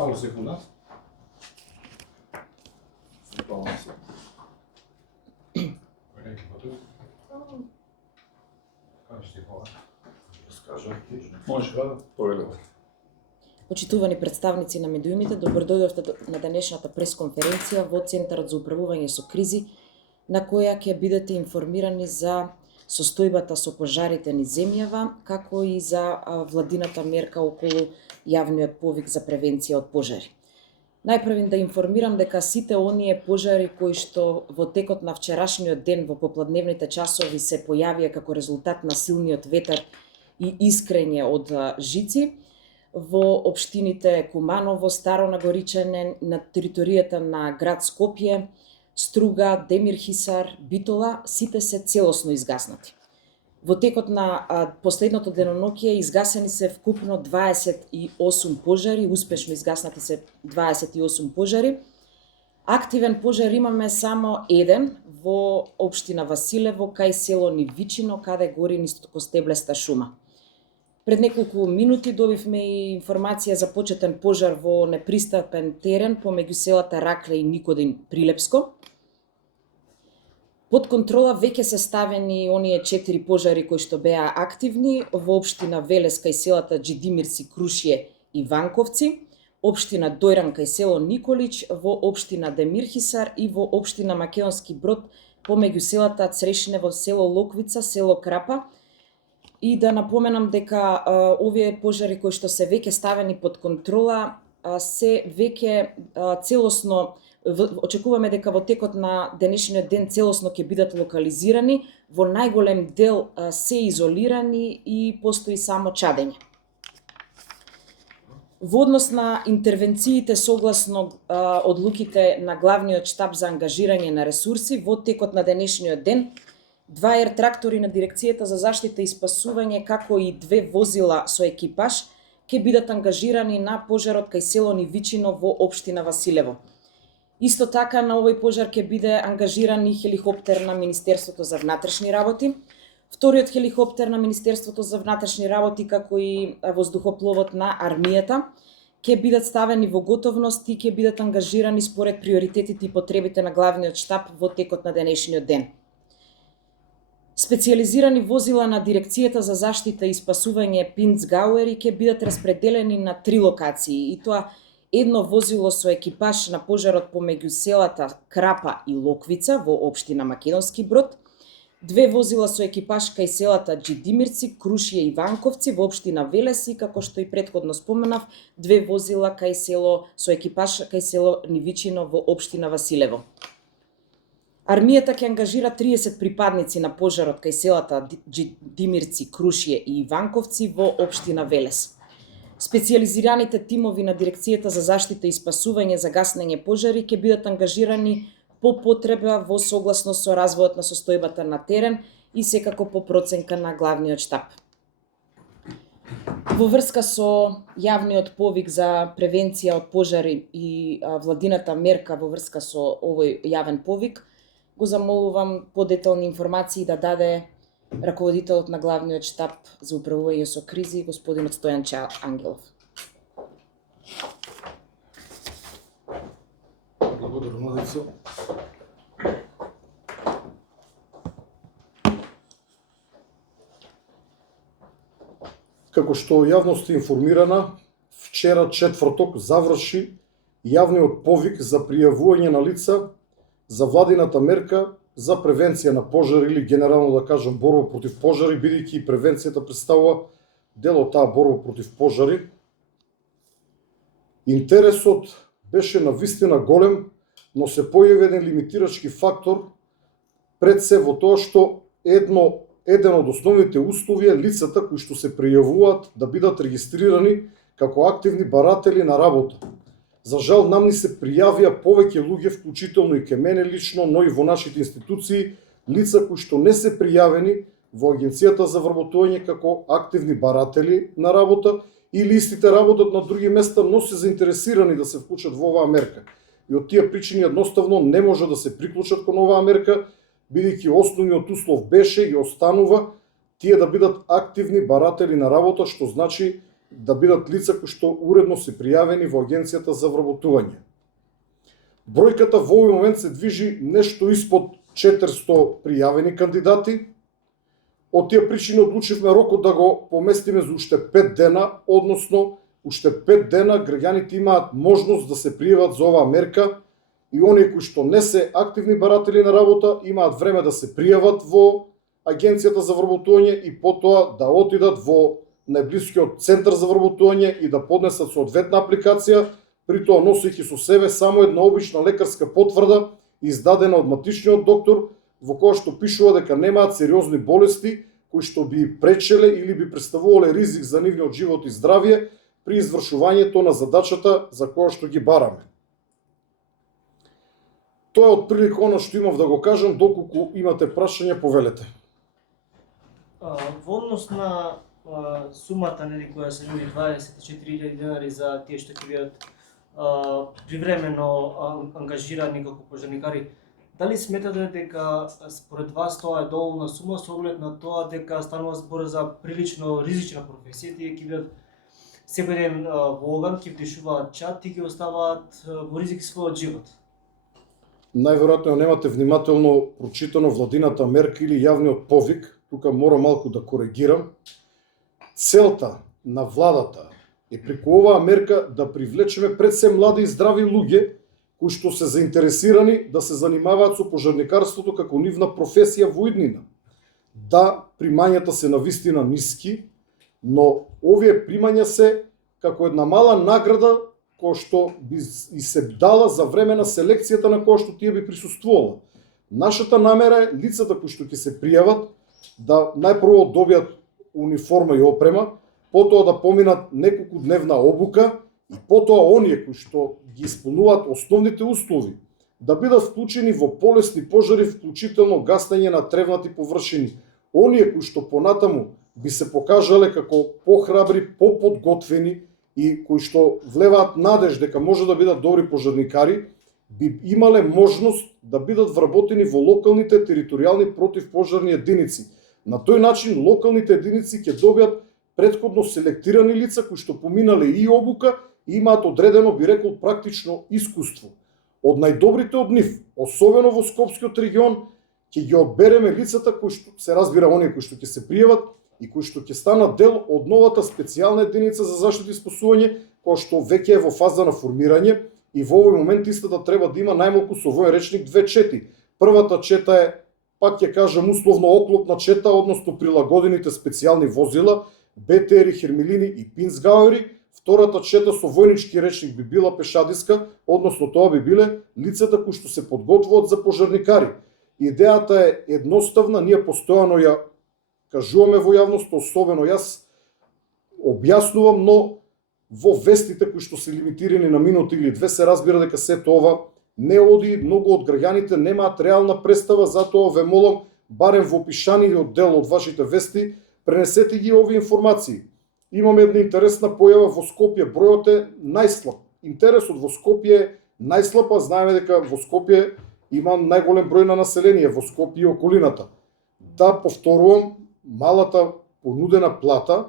Само секунда. Може да повелете. Почитувани представници на медиумите, добро дојдовте на денешната пресконференција во Центарот за управување со кризи, на која ќе бидете информирани за состојбата со пожарите низ земјава, како и за владината мерка околу јавниот повик за превенција од пожари. Најпрвен да информирам дека сите оние пожари кои што во текот на вчерашниот ден во попладневните часови се појавија како резултат на силниот ветар и искрење од жици, во општините Куманово, Старо Нагоричане, на територијата на град Скопје, Струга, Демирхисар, Битола, сите се целосно изгаснати. Во текот на последното деноноќие изгасени се вкупно 28 пожари, успешно изгаснати се 28 пожари. Активен пожар имаме само еден во општина Василево, кај село Нивичино, каде гори нискостеблеста шума. Пред неколку минути добивме и информација за почетен пожар во непристапен терен помеѓу селата Ракле и Никодин Прилепско. Под контрола веќе се ставени оние 4 пожари кои што беа активни во општина Велес кај селата Джидимирци, Крушје и Ванковци, општина Дојран кај село Николич, во општина Демирхисар и во општина Македонски Брод помеѓу селата Црешнево, село Локвица, село Крапа. И да напоменам дека овие пожари кои што се веќе ставени под контрола се веќе целосно, очекуваме дека во текот на денешниот ден целосно ќе бидат локализирани, во најголем дел се изолирани и постои само чадење. Во однос на интервенциите согласно одлуките на главниот штаб за ангажирање на ресурси, во текот на денешниот ден 2 ер-трактори на Дирекцијата за заштита и спасување, како и 2 возила со екипаж, ќе бидат ангажирани на пожарот кај село Нивичино во општина Василево. Исто така на овој пожар ќе биде ангажиран и хеликоптер на Министерството за внатрешни работи. Вториот хеликоптер на Министерството за внатрешни работи, како и воздухопловот на армијата, ќе бидат ставени во готовност и ќе бидат ангажирани според приоритетите и потребите на главниот штаб во текот на денешниот ден. Специјализирани возила на Дирекцијата за заштита и спасување Пинцгауери ќе бидат распределени на 3 локации, и тоа едно возило со екипаж на пожарот помеѓу селата Крапа и Локвица во општина Македонски Брод, 2 возила со екипаж кај селата Джидимирци, Крушје и Ванковци во општина Велес и, како што и претходно споменав, 2 возила кај село со екипаж кај село Нивичино во општина Василево. Армијата ќе ангажира 30 припадници на пожарот кај селата Димирци, Крушје и Иванковци во општина Велес. Специјализираните тимови на Дирекцијата за заштита и спасување за гаснење пожари ќе бидат ангажирани по потреба во согласност со развојот на состојбата на терен и секако по проценка на главниот штаб. Во врска со јавниот повик за превенција од пожари и владината мерка во врска со овој јавен повик, го замолувам подетални информации да даде раководителот на главниот штаб за управување со кризи, господинот Стојан Ангелов. Благодарам, Надица. Како што јавноста информирана, вчера четврток заврши јавниот повик за пријавување на лица за владината мерка за превенција на пожари или генерално да кажам борба против пожари, бидејќи превенцијата представува дел од таа борба против пожари. Интересот беше навистина голем, но се појави еден лимитирачки фактор пред се во тоа што еден од основните услови е лицата кои што се пријавуваат да бидат регистрирани како активни баратели на работа. За жал, нам ни се пријавија повеќе луѓе, вклучително и ке мене лично, но и во нашите институции, лица кои што не се пријавени во Агенцијата за вработување како активни баратели на работа, или истите работат на други места, но се заинтересирани да се вклучат во оваа мерка. И од тие причини едноставно не може да се приклучат кон оваа мерка, бидејќи основниот услов беше и останува тие да бидат активни баратели на работа, што значи да бидат лица кои што уредно се пријавени во Агенцијата за вработување. Бројката во овој момент се движи нешто испод 400 пријавени кандидати. Од тие причини одлучивме рокот да го поместиме за уште 5 дена, односно уште 5 дена граѓаните имаат можност да се пријават за оваа мерка и оние кои што не се активни баратели на работа имаат време да се пријават во Агенцијата за вработување и потоа да отидат во најблискиот центар за вработување и да поднесат соодветна апликација, при тоа носејќи со себе само една обична лекарска потврда издадена од матичниот доктор, во која што пишува дека немаат сериозни болести кои што би пречеле или би представувале ризик за нивниот живот и здравје при извршувањето на задачата за која што ги бараме. Тоа е отприлика оно што имав да го кажам, доколку имате прашања, повелете. Во однос на сумата, нели, која се нуди 24.000 денари за тие што ќе бидат привремено ангажирани како пожарникари, дали сметате дека според вас тоа е доволна сума со оглед на тоа дека станува збор за прилично ризична професија, тие ќе бидат секој ден во оган, ќе вдишуваат чад и ќе оставаат во ризик својот живот? Најверојатно немате внимателно прочитано владината мерка или јавниот повик. Тука морам малку да коригирам. Целта на владата е преку оваа мерка да привлечеме пред се млади и здрави луѓе кои што се заинтересирани да се занимаваат со пожарникарството како нивна професија во иднина. Да, примањата се навистина ниски, но овие примања се како една мала награда која што би и се дала за време на селекцијата на која што тие би присуствувала. Нашата намера е лицата кои што ќе се пријават да најпрво добијат униформа и опрема, потоа да поминат неколку дневна обука и потоа оние кои што ги исполнуваат основните услови да бидат вклучени во полесни пожари, вклучително гасење на тревнати површини. Оние кои што понатаму би се покажале како похрабри, поподготвени и кои што влеваат надеж дека може да бидат добри пожарникари, би имале можност да бидат вработени во локалните територијални противпожарни единици. На тој начин локалните единици ќе добијат претходно селектирани лица кои што поминале и обука и имаат одредено, би рекол, практично искуство. Од најдобрите од нив, особено во Скопскиот регион, ќе ги одбереме лицата кои што се разбира оние кои што ќе се пријават и кои што ќе станат дел од новата специјална единица за заштита и спасување, која што веќе е во фаза на формирање и во овој момент истата треба да има најмалку со воен речник 2 чети. Првата чета е, пак ќе кажам условно, оклопна чета, односно прилагодените специјални возила, БТР, Хермелини и Пинсгауери. Втората чета со војнички речник би била пешадиска, односно тоа би биле лицата кои што се подготвуваат за пожарникари. Идејата е едноставна, ние постојано ја кажуваме во јавност, особено јас објаснувам, но во вестите кои што се лимитирани на минути или две се разбира дека сето ова не оди, многу од граѓаните немаат реална представа, затоа ве молам, барем во пишаниот дел од вашите вести, пренесете ги овие информации. Имаме една интересна појава во Скопје, бројот е најслаб. Интересот во Скопје е најслаб, а знаеме дека во Скопје има најголем број на население, во Скопје и околината. Да, повторувам, малата понудена плата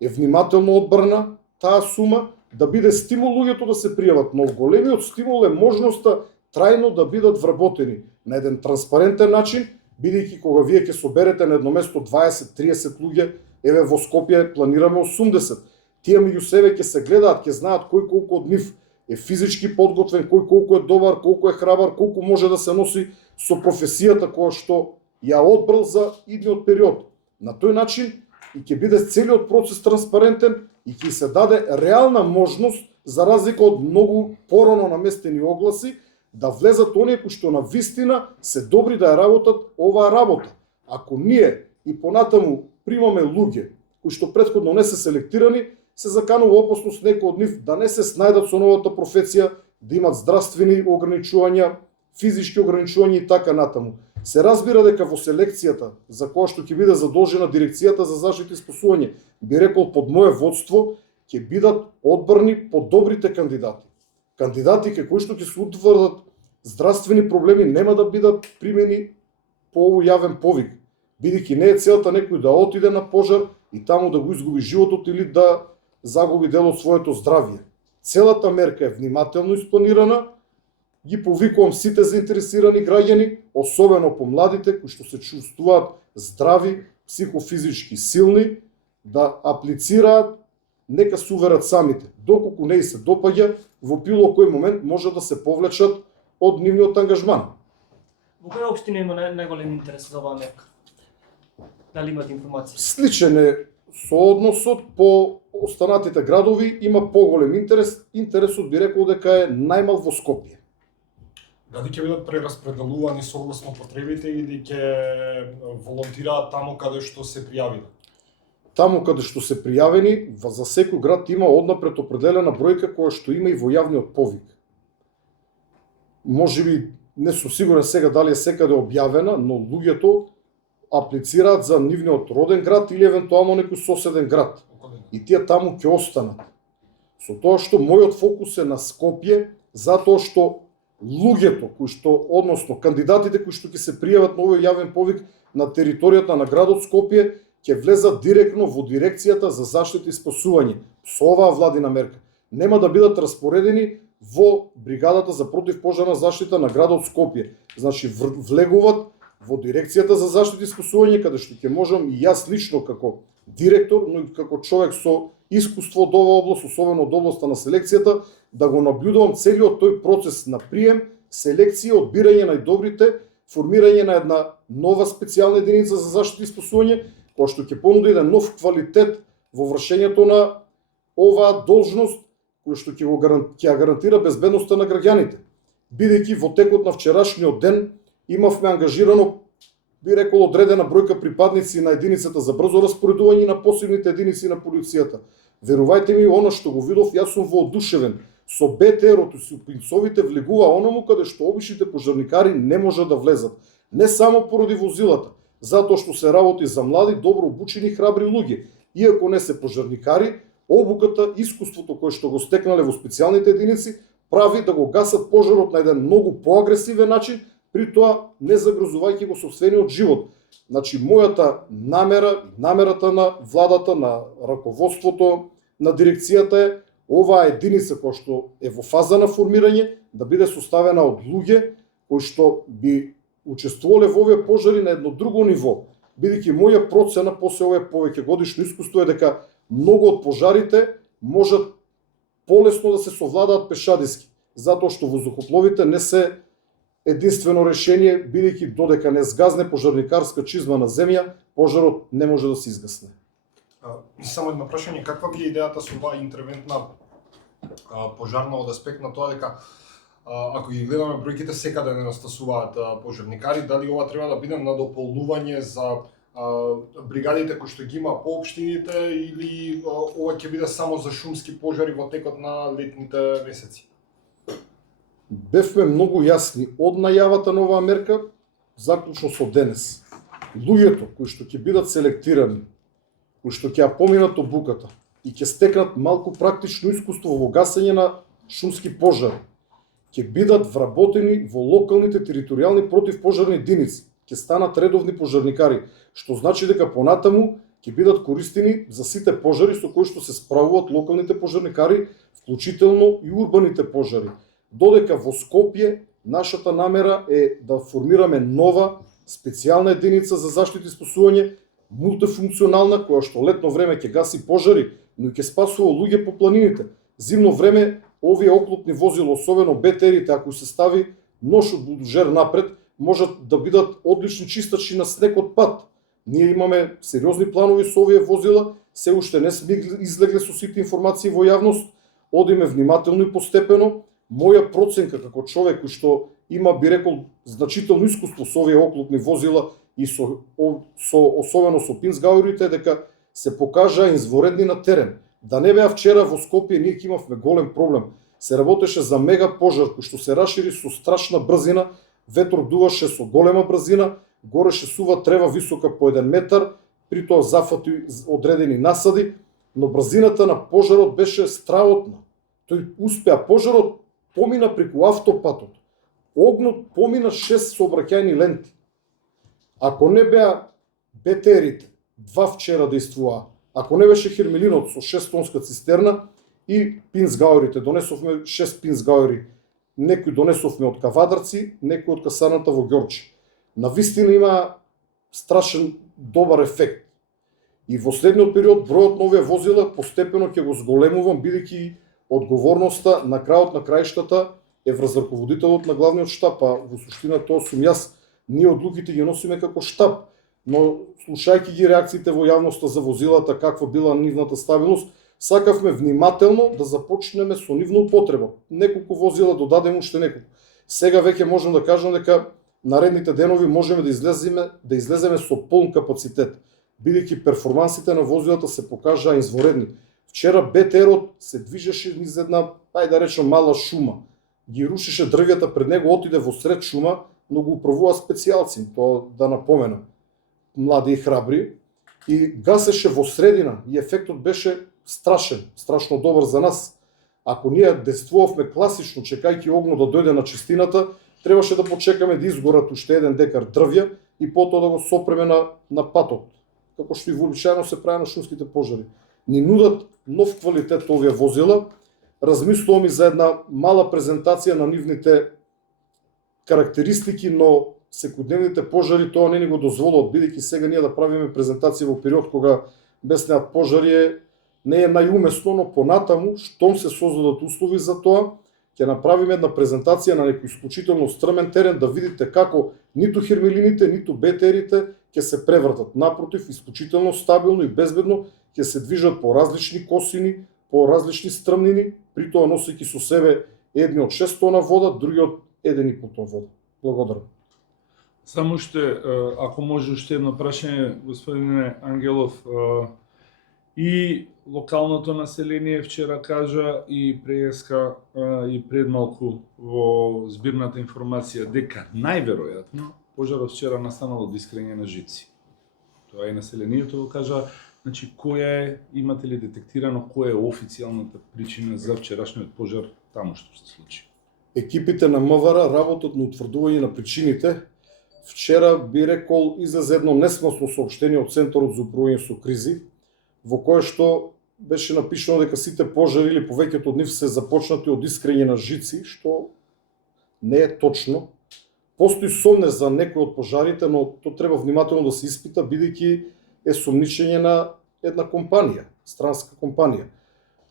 е внимателно одбрана, таа сума да биде стимул луѓето да се пријават, но големиот стимул е можноста трајно да бидат вработени на еден транспарентен начин, бидејќи кога вие ќе соберете на едно место 20-30 луѓе, еве во Скопје планираме 80. Тие меѓу себе ќе се гледаат, ќе знаат кој колку од нив е физички подготвен, кој колку е добар, колку е храбар, колку може да се носи со професијата која што ја одбрал за идниот период. На тој начин и ќе биде целиот процес транспарентен и ќе се даде реална можност, за разлика од многу порано наместени огласи, да влезат оние кои што на вистина се добри да ја работат оваа работа. Ако ние и понатаму примаме луѓе кои што претходно не се селектирани, се заканува опасност некои од нив да не се снајдат со новата професија, да имат здравствени ограничувања, физички ограничувања и така натаму. Се разбира дека во селекцијата, за која што ќе биде задолжена дирекцијата за заштита и спасување, би рекол под мое водство, ќе бидат одбрани подобрите кандидати. Кандидати кои што ќе се утврдат здравствени проблеми нема да бидат примени по овој јавен повик, бидејќи не е целта некој да отиде на пожар и таму да го изгуби животот или да загуби дел од своето здравје. Целата мерка е внимателно испланирана, ги повикувам сите заинтересирани граѓани, особено помладите кои што се чувствуваат здрави, психофизички силни, да аплицираат, нека се уверат самите. Доколку не и се допаѓа, во било кој момент може да се повлечат од нивниот ангажман. Во која општина има најголем интерес за оваа мерка? Дали имате информација? Сличен е соодносот по останатите градови, има поголем интерес. Интересот би рекол дека е најмал во Скопје. Дали ќе бидат прераспределувани согласно потребите или ќе волонтираат таму каде што се пријавиле? Таму каде што се пријавени, за секој град има однапред определена бројка која што има и во јавниот повик. Можеби не сум сигурен сега дали е секаде објавена, но луѓето аплицираат за нивниот роден град или евентуално некој соседен град. И тие таму ќе останат. Со тоа што мојот фокус е на Скопје, затоа што луѓето кои што, односно кандидатите кои што ќе се пријават на овој јавен повик на територијата на градот Скопје, ќе влезат директно во дирекцијата за заштита и спасување со оваа владина мерка. Нема да бидат распоредени во бригадата за противпожарна заштита на градот Скопје. Значи влегуваат во дирекцијата за заштита и спасување, каде што ќе можам и јас лично како директор, но и како човек со искуство од оваа област, особено од областа на селекцијата, да го наблюдувам целиот тој процес на прием, селекција, одбирање најдобрите, формирање на една нова специјална единица за заштита и спасување, која што ќе понуди еден нов квалитет во вршењето на оваа должност, која што ќе гарантира безбедноста на граѓаните. Бидејќи во текот на вчерашниот ден имавме ангажирано, би рекол, одредена бројка припадници на единицата за брзо распоредување и на посебните единици на полицијата. Верувајте ми, она што го видов, јас сум воодушевен. Со БТР-ото си пинцовите влегува оному каде што обичните пожарникари не можат да влезат. Не само поради возилата, затоа што се работи за млади, добро обучени, храбри луѓе. Иако не се пожарникари, обуката, искуството кое што го стекнале во специјалните единици, прави да го гасат пожарот на еден многу поагресивен начин, при тоа не загрозувајќи го собствениот живот. Значи, мојата намера, намерата на владата, на раководството, на дирекцијата е оваа единица која што е во фаза на формирање да биде составена од луѓе кои што би учествувале во овие пожари на едно друго ниво. Бидејќи моја процена после овие повеќе годишно искуство е дека многу од пожарите можат полесно да се совладаат пешадиски, затоа што воздухопловите не се единствено решение, бидејќи додека не згазне пожарникарска чизма на земја, пожарот не може да се изгасне. Само едно прашање, каква ви е идејата со оваа интервентна пожарна од аспект на тоа дека ако ги гледаме бројките секаде не настасуваат пожарникари, дали ова треба да биде надополнување за бригадите кои што ги има по општините или ова ќе биде само за шумски пожари во текот на летните месеци? Бевме многу јасни од најавата на оваа мерка, заклучно со денес. Луѓето кои што ќе бидат селектирани, кои што ќе ја поминат обуката и ќе стекнат малку практично искуство во гасење на шумски пожари, ќе бидат вработени во локалните територијални противпожарни единици, ќе станат редовни пожарникари, што значи дека понатаму ќе бидат користени за сите пожари со кои што се справуваат локалните пожарникари, вклучително и урбаните пожари. Додека во Скопје нашата намера е да формираме нова специјална единица за заштита и спасување, мултифункционална, која што летно време ќе гаси пожари, но и ќе спасува луѓе по планините. Зимно време овие оклопни возила, особено БТР-ите, ако се стави нош од булдожер напред, можат да бидат одлични чистачи на снег од пат. Ние имаме сериозни планови со овие возила, се уште не сме излегле со сите информации во јавност, одиме внимателно и постепено. Моја проценка како човек кој што има, би рекол, значително искуство со овие оклопни возила и особено со пинцгауерите, дека се покажаа изворедни на терен. Да не беа вчера во Скопје, ние ќе имавме голем проблем. Се работеше за мега пожар кој што се рашири со страшна брзина, ветер дуваше со голема брзина, гореше сува трева висока по 1 метар, при тоа зафати одредени насади, но брзината на пожарот беше страотна. Тој успеа, пожарот помина преку автопатот. Огнот помина 6 сообраќајни ленти. Ако не беа БТР-ите, 2 вчера действуваа, Ако не беше Хермелинот со 6 тонска цистерна и пинсгауерите, донесовме 6 пинсгауери, некои донесовме од Кавадарци, некои од касарната во Ѓорче. Навистина има страшен добар ефект. И во следниот период бројот на овие возила постепено ќе го зголемувам, бидејќи одговорноста на крајот на краиштата е врз раководителот на главниот штаб, а во суштина тоа сум јас. Ние одлуките ги носиме како штаб, но слушајќи ги реакциите во јавноста за возилата, каква била нивната стабилност, сакавме внимателно да започнеме со нивна употреба. Неколку возила додадеме уште неколку. Сега веќе можам да кажам дека наредните денови можеме да излеземе со полн капацитет, бидејќи перформансите на возилата се покажаа изворедни. Вчера БТР-от се движеше низ една, ајде да речем, мала шума. Ги рушеше дрвјата пред него, отиде во сред шума, но го управува специјалци, тоа да напомена, млади и храбри, и гасеше во средина и ефектот беше страшен, страшно добар за нас. Ако ние действувавме класично, чекајќи огно да дојде на чистината, требаше да почекаме да изгорат уште 1 декар дрвја и потоа да го сопреме на патот, како што и вообичаено се прави на шумските пожари. Ни нудат нов квалитет овие возила. Размислувам и за една мала презентација на нивните карактеристики, но секојдневните пожари тоа не ни го дозволуваат, бидејќи сега ние да правиме презентација во период кога беснеат пожари не е најумесно, но понатаму, штом се создадат услови за тоа, ќе направиме една презентација на некој исклучително стрмен терен, да видите како ниту Хермелините, ниту БТР-ите ќе се превртат. Напротив, исклучително стабилно и безбедно ќе се движат по различни косини, по различни стрмнини, при тоа носејќи со себе едни од 6 тона вода, други од 1,5 тон вода. Благодарам. Само уште, ако може уште едно прашање, господине Ангелов, и локалното население вчера кажа и преска и пред малку во збирната информација дека најверојатно пожарот вчера настанал од искрење на жици. Тоа и населението го кажа. Значи, имате ли детектирано која е официјалната причина за вчерашниот пожар таму што се случи? Екипите на МВР работат на утврдување на причините. Вчера би рекол излезе едно несмасно соопштение од Центарот за управување со кризи, во кое што беше напишано дека сите пожари или повеќето од нив се започнати од искрење на жици, што не е точно. Постои сомнеж за некои од пожарите, но тоа треба внимателно да се испита, бидејќи е сомничење на една компанија, странска компанија.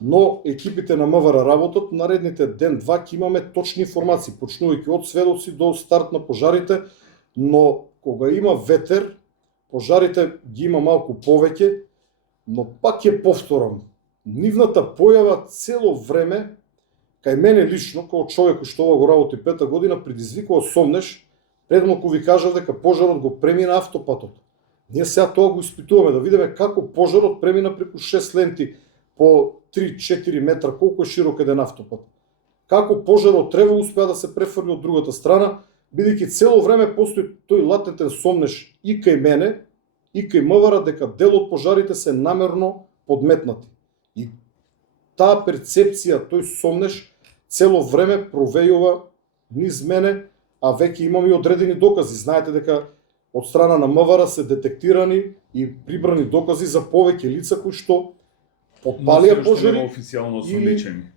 Но екипите на МВР работат, наредните ден-два ќе имаме точни информации, почнувајќи од сведоци до старт на пожарите, но кога има ветер, пожарите ги има малку повеќе, но пак ќе повторам, нивната појава цело време, кај мене лично, како човек кој што ова го работи 5 година, предизвикува сомнеж. Пред малку ви кажав дека пожарот го премина автопатот. Ние сега тоа го испитуваме, да видиме како пожарот премина преку 6 ленти по 3-4 метра, колку е широк еден автопат. Како пожарот треба успеа да се префрли од другата страна, бидејќи цело време постои тој латентен сомнеж и кај мене, и кај МВР дека дел од пожарите се намерно подметнати. И таа перцепција, тој сомнеж, цело време провејува низ мене, а веќе имаме и одредени докази. Знаете дека од страна на МВР се детектирани и прибрани докази за повеќе лица кои што подпалија пожари. Нема официјално осомничени.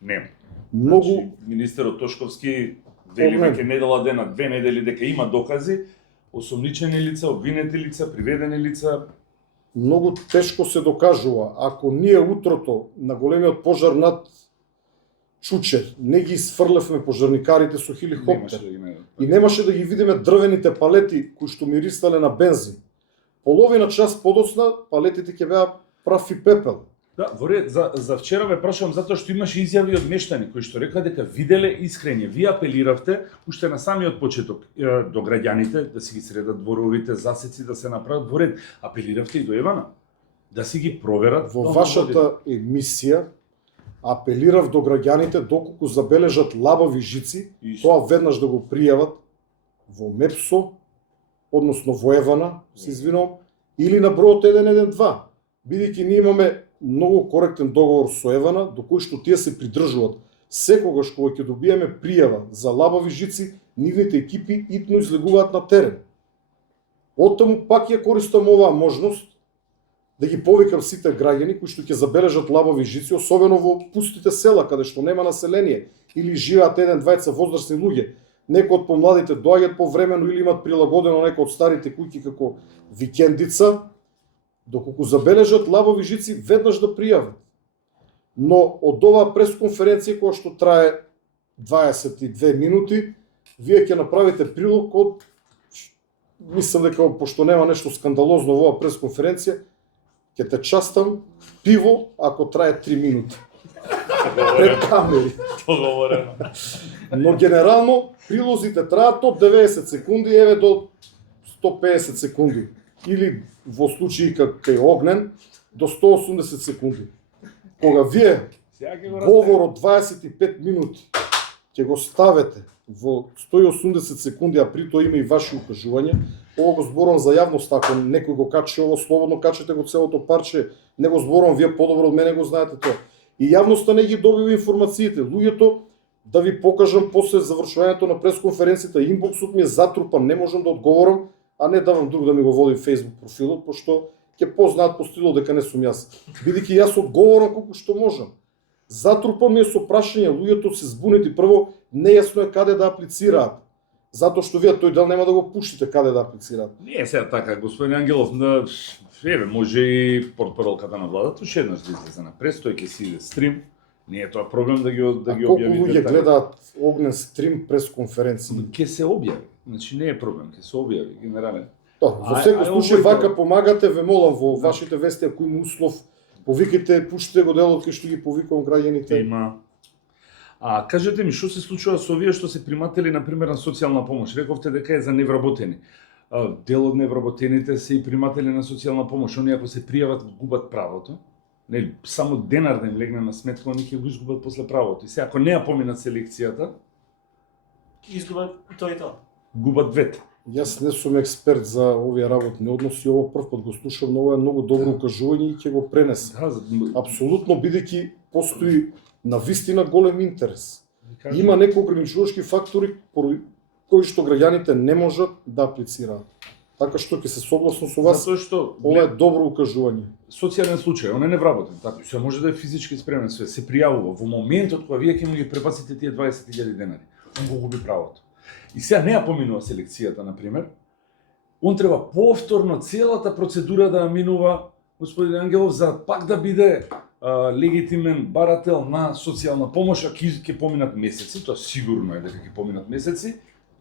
Нема. Многу Значи, министерот Тошковски вели веќе недела дена, 2 недели дека има докази, осомничени лица, обвинети лица, приведени лица. многу тешко се докажува. Ако ние утрото на големиот пожар над Чучер не ги сфрлевме пожарникарите со хеликоптер и немаше да ги видиме дрвените палети кои што мирисале на бензин, половина час подоцна палетите ќе беа прав и пепел. Да, во ред, за вчера ве прашувам затоа што имаше изјави од мештани кои што рекла дека виделе искрење. Вие апелиравте уште на самиот почеток до граѓаните да си ги средат дворовите засеци, да се направат во ред. Апелиравте и до Евана да си ги проверат. Во вашата емисија апелирав до граѓаните доколку забележат лабави жици, тоа веднаш да го пријават во МЕПСО, односно во Евана, се извинувам, или на бројот 112, бидејќи ние имаме многу коректен договор со Евана, до кој што тие се придржуваат. Секогаш кога ќе добиеме пријава за лабави жици, нивните екипи итно излегуваат на терен. Оттаму пак ја користам оваа можност да ги повикам сите граѓани кои што ќе забележат лабави жици, особено во пустите села каде што нема население или живеат еден-двајца возрастни луѓе. Некои од помладите доаѓаат повремено или имат прилагодено некои од старите куќи како викендица, доколку забележат лабави жици веднаш да пријават. Но од оваа пресконференција која што трае 22 минути, вие ќе направите прилог од, мислам дека пошто нема нешто скандалозно во оваа пресконференција, ќе те частам пиво ако трае 3 минути. Пред камери. Договорено. Но генерално прилозите траат од 90 секунди еве до 150 секунди. Или во случаи кај Огнен до 180 секунди. Кога вие Сега ќе го говор од 25 минути ќе го ставете во 180 секунди, а при тоа има и ваши укажувања, ово го зборувам за јавност, ако некој го качи ово, слободно качете го целото парче, не го зборувам, вие подобро од мене го знаете тоа. И јавноста не ги добива информациите. Луѓето, да ви покажам после завршувањето на пресконференцијата, инбоксот ми е затрупан, не можам да одговорам, а не давам друг да ми го води Facebook профилот, пошто ќе познаат по стилот дека не сум јас. Бидејќи јас одговорам колку што можам. Затрупан ми е со прашања, луѓето се збунети, прво нејасно е каде да аплицираат. Затоа што вие тој дел нема да го пуштите каде да аплицираат. Не е сега така, господин Ангелов, еве, може и портпаролката на владата, уште еднаш да излезе на престој, ќе си иде стрим. Не е тоа проблем да ги објавите. Колку луѓе гледаат Огнен стрим пресконференција? Ќе се објави. Значи не е проблем, ќе се објави генерален. Во секој случај вака помагате, ве молам во вашите вести, ако има услов, повикате, пуштите го делот кај што ги повикувам граѓаните. Има. А кажете ми, што се случува со овие што се приматели на пример на социјална помош? Рековте дека е за невработени. Дел од невработените се и приматели на социјална помош. Они ако се пријават губат правото. Нели, само денар да им легне на сметка, они ќе го изгубат после правото. И сега ако не ја поминат селекцијата, Изгубат тоа и тоа. губат двете. Јас не сум експерт за овие работни односи, ово прв пат го слушам, но ова е многу добро укажување и ќе го пренесам. Да, Апсолутно, бидејќи постои навистина голем интерес. кажам, Има некои ограничувачки фактори поради кои што граѓаните не можат да аплицираат. Така што ќе се согласно со вас, затоа што ова е добро укажување. социјален случај, он е невработен, така се може да е физички спремен, се пријавува во моментот кога вие ќе му ги препасите тие 20.000 денари. Он го губи правото. И сега не ја поминува селекцијата, на пример. Он треба повторно целата процедура да ја минува господин Ангелов за пак да биде легитимен барател на социјална помош, а ќе поминат месеци, тоа сигурно е дека ќе поминат месеци.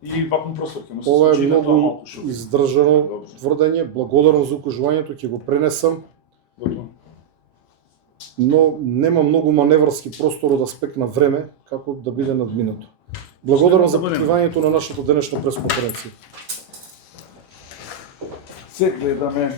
И вакво просто ќе му се Ова е случи на тоа многу малку шо. издржано Добро. тврдење, благодарам за укажувањето, ќе го пренесам, Готово. но нема многу маневрски простор од аспект на време како да биде надминато. Благодарам за Да будеме. покривањето на нашата денешна пресконференција. Се гледаме